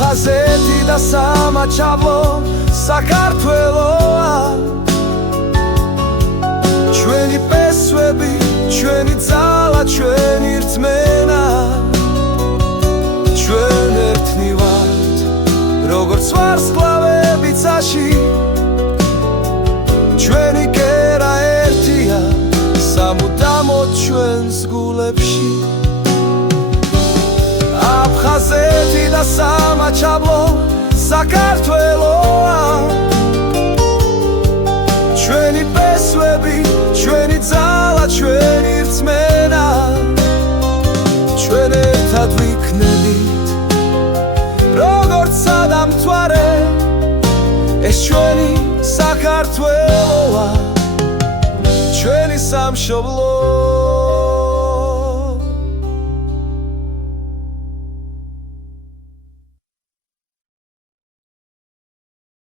აფხაზეთი და სამაჩაბლო საქართველოა ჩვენი პესვები, ჩვენი ძალა, ჩვენი რწმენა ჩვენ ერთნი ვართ როგორც ვარსკვლავები ცაში ჩვენი კერა ერთია სამუდამოდ ჩვენს გულებში აფხაზეთი და სამაჩაბლო საქართველოა ჩვენი პესვები, ჩვენი ძალა, ჩვენი რწმენა ჩვენ ერთად ვიქნებით როგორც სადამთვარე ეს ჩვენი საქართველოა ჩვენი სამშობლო